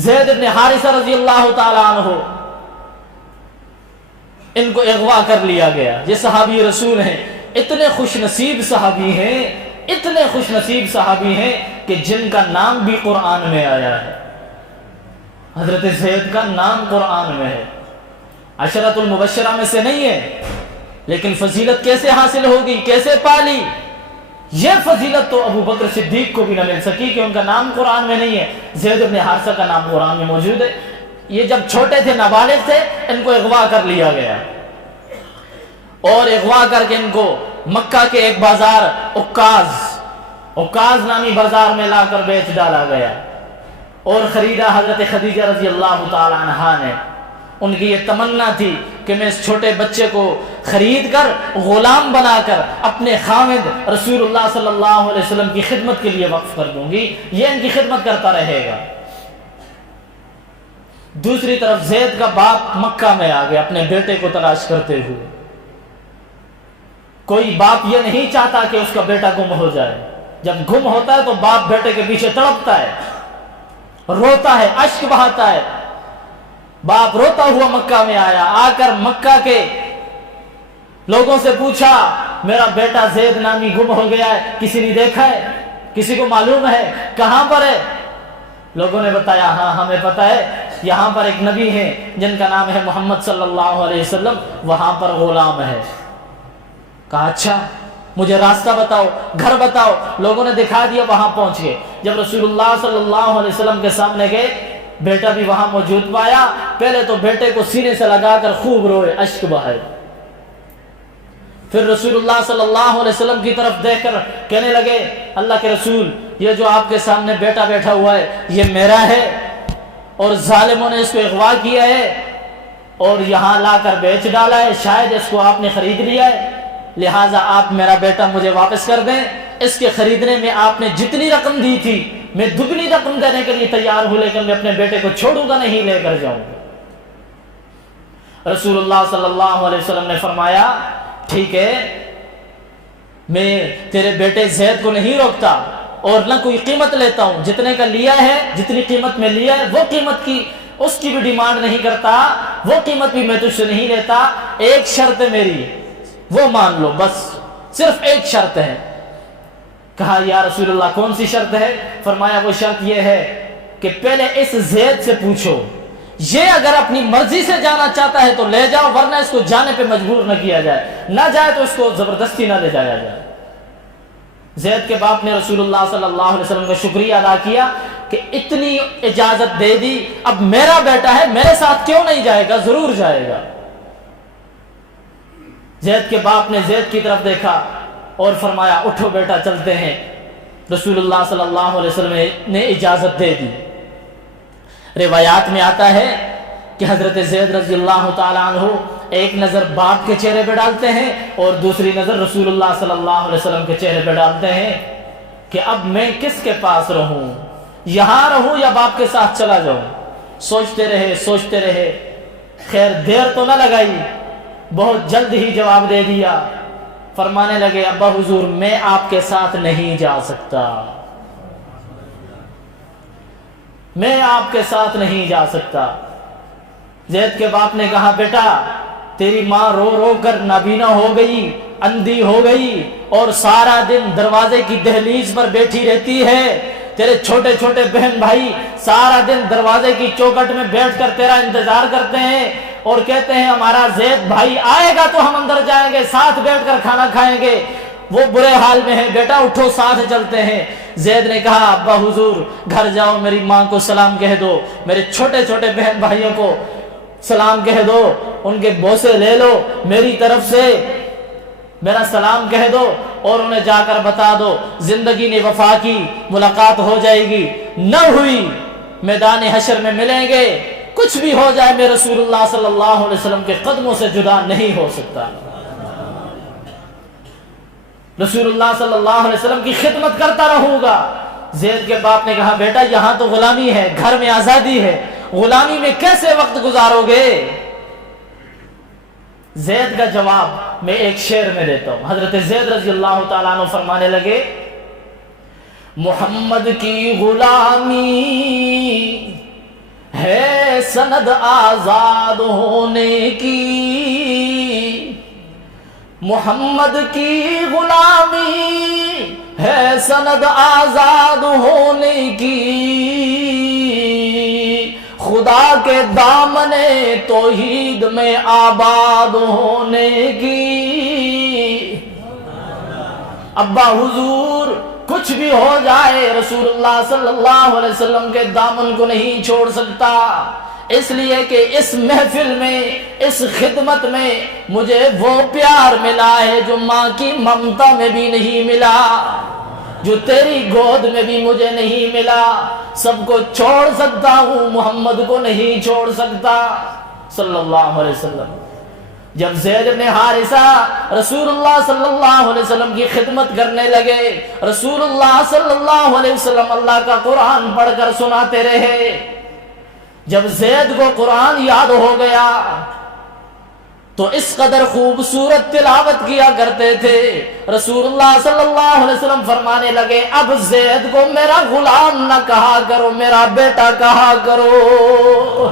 زید بن حارثہ رضی اللہ تعالی عنہ، ان کو اغوا کر لیا گیا. یہ صحابی رسول ہیں، اتنے خوش نصیب صحابی ہیں، اتنے خوش نصیب صحابی ہیں کہ جن کا نام بھی قرآن میں آیا ہے. حضرت زید کا نام قرآن میں ہے، عشرۃ المبشرہ میں سے نہیں ہے، لیکن فضیلت کیسے حاصل ہوگی، کیسے پالی؟ یہ فضیلت تو ابو بکر صدیق کو بھی نہ مل سکی کہ ان کا نام قرآن میں نہیں ہے. زید بن حارثہ کا نام قرآن میں موجود ہے. یہ جب چھوٹے تھے، نابالغ تھے، ان کو اغوا کر لیا گیا اور اغوا کر کے ان کو مکہ کے ایک بازار عکاظ نامی بازار میں لا کر بیچ ڈالا گیا اور خریدا حضرت خدیجہ رضی اللہ تعالی عنہا نے. ان کی یہ تمنا تھی کہ میں اس چھوٹے بچے کو خرید کر غلام بنا کر اپنے خامد رسول اللہ صلی اللہ علیہ وسلم کی خدمت کے لیے وقف کر دوں گی، یہ ان کی خدمت کرتا رہے گا. دوسری طرف زید کا باپ مکہ میں آ گیا اپنے بیٹے کو تلاش کرتے ہوئے. کوئی باپ یہ نہیں چاہتا کہ اس کا بیٹا گم ہو جائے. جب گم ہوتا ہے تو باپ بیٹے کے پیچھے تڑپتا ہے، روتا ہے، اشک بہاتا ہے. باپ روتا ہوا مکہ میں آیا، آ کر مکہ کے لوگوں سے پوچھا میرا بیٹا زید نامی گم ہو گیا ہے، کسی نے دیکھا ہے، کسی کو معلوم ہے کہاں پر ہے؟ لوگوں نے بتایا ہاں ہمیں پتہ ہے، یہاں پر ایک نبی ہے جن کا نام ہے محمد صلی اللہ علیہ وسلم، وہاں پر غلام ہے. کہا اچھا مجھے راستہ بتاؤ، گھر بتاؤ. لوگوں نے دکھا دیا، وہاں پہنچ گئے. جب رسول اللہ صلی اللہ علیہ وسلم کے سامنے گئے، بیٹا بھی وہاں موجود پایا. پہلے تو بیٹے کو سینے سے لگا کر خوب روئے، اشک بہائے. پھر رسول اللہ صلی اللہ علیہ وسلم کی طرف دیکھ کر کہنے لگے اللہ کے رسول، یہ جو آپ کے سامنے بیٹا بیٹھا ہوا ہے یہ میرا ہے اور ظالموں نے اس کو اغوا کیا ہے اور یہاں لا کر بیچ ڈالا ہے، شاید اس کو آپ نے خرید لیا ہے، لہٰذا آپ میرا بیٹا مجھے واپس کر دیں. اس کے خریدنے میں آپ نے جتنی رقم دی تھی میں دگنی رقم دینے کے لیے تیار ہوں، لیکن میں اپنے بیٹے کو چھوڑوں گا نہیں، لے کر جاؤں گا. رسول اللہ صلی اللہ علیہ وسلم نے فرمایا ٹھیک ہے، میں تیرے بیٹے زید کو نہیں روکتا اور نہ کوئی قیمت لیتا ہوں. جتنے کا لیا ہے، جتنی قیمت میں لیا ہے وہ قیمت کی اس کی بھی ڈیمانڈ نہیں کرتا، وہ قیمت بھی میں تجھ سے نہیں لیتا. ایک شرط ہے میری، وہ مان لو، بس صرف ایک شرط ہے. کہا یا رسول اللہ کون سی شرط ہے؟ فرمایا وہ شرط یہ ہے کہ پہلے اس زید سے پوچھو، یہ اگر اپنی مرضی سے جانا چاہتا ہے تو لے جاؤ، ورنہ اس کو جانے پہ مجبور نہ کیا جائے، نہ جائے تو اس کو زبردستی نہ لے جایا جائے. زید کے باپ نے رسول اللہ صلی اللہ علیہ وسلم کا شکریہ ادا کیا کہ اتنی اجازت دے دی، اب میرا بیٹا ہے، میرے ساتھ کیوں نہیں جائے گا، ضرور جائے گا. زید کے باپ نے زید کی طرف دیکھا اور فرمایا اٹھو بیٹا چلتے ہیں. رسول اللہ صلی اللہ علیہ وسلم نے اجازت دے دی. روایات میں آتا ہے کہ حضرت زید رضی اللہ تعالیٰ عنہ ایک نظر باپ کے چہرے پہ ڈالتے ہیں اور دوسری نظر رسول اللہ صلی اللہ علیہ وسلم کے چہرے پہ ڈالتے ہیں کہ اب میں کس کے پاس رہوں، یہاں رہوں یا باپ کے ساتھ چلا جاؤں. سوچتے رہے، خیر دیر تو نہ لگائی، بہت جلد ہی جواب دے دیا. فرمانے لگے ابا حضور میں آپ کے ساتھ نہیں جا سکتا، میں آپ کے ساتھ نہیں جا سکتا. زید کے باپ نے کہا بیٹا تیری ماں رو رو کر نابینا ہو گئی، اندھی ہو گئی اور سارا دن دروازے کی دہلیز پر بیٹھی رہتی ہے. تیرے چھوٹے چھوٹے بہن بھائی سارا دن دروازے کی چوکھٹ میں بیٹھ کر تیرا انتظار کرتے ہیں اور کہتے ہیں ہمارا زید بھائی آئے گا تو ہم اندر جائیں گے، ساتھ بیٹھ کر کھانا کھائیں گے. وہ برے حال میں ہیں، بیٹا اٹھو ساتھ چلتے ہیں. زید نے کہا ابا حضور گھر جاؤ، میری ماں کو سلام کہہ دو، میرے چھوٹے چھوٹے بہن بھائیوں کو سلام کہہ دو، ان کے بوسے لے لو، میری طرف سے میرا سلام کہہ دو اور انہیں جا کر بتا دو زندگی نے وفا کی، ملاقات ہو جائے گی، نہ ہوئی میدان حشر میں ملیں گے. کچھ بھی ہو جائے میں رسول اللہ صلی اللہ علیہ وسلم کے قدموں سے جدا نہیں ہو سکتا. رسول اللہ صلی اللہ علیہ وسلم کی خدمت کرتا رہوں گا. زید کے باپ نے کہا بیٹا یہاں تو غلامی ہے، گھر میں آزادی ہے، غلامی میں کیسے وقت گزارو گے؟ زید کا جواب میں ایک شعر میں دیتا ہوں. حضرت زید رضی اللہ تعالیٰ عنہ فرمانے لگے محمد کی غلامی ہے سند آزاد ہونے کی، محمد کی غلامی ہے سند آزاد ہونے کی، خدا کے دامن توحید میں آباد ہونے کی۔ ابا حضور کچھ بھی ہو جائے رسول اللہ صلی اللہ علیہ وسلم کے دامن کو نہیں چھوڑ سکتا، اس لیے کہ اس محفل میں، اس خدمت میں مجھے وہ پیار ملا ہے جو ماں کی ممتا میں بھی نہیں ملا، جو تیری گود میں بھی مجھے نہیں ملا۔ سب کو چھوڑ سکتا ہوں، محمد کو نہیں چھوڑ سکتا صلی اللہ علیہ وسلم۔ جب زید بن حارثہ رسول اللہ صلی اللہ علیہ وسلم کی خدمت کرنے لگے، رسول اللہ صلی اللہ علیہ وسلم اللہ کا قرآن پڑھ کر سناتے رہے۔ جب زید کو قرآن یاد ہو گیا تو اس قدر خوبصورت تلاوت کیا کرتے تھے، رسول اللہ صلی اللہ علیہ وسلم فرمانے لگے اب زید کو میرا غلام نہ کہا کرو، میرا بیٹا کہا کرو۔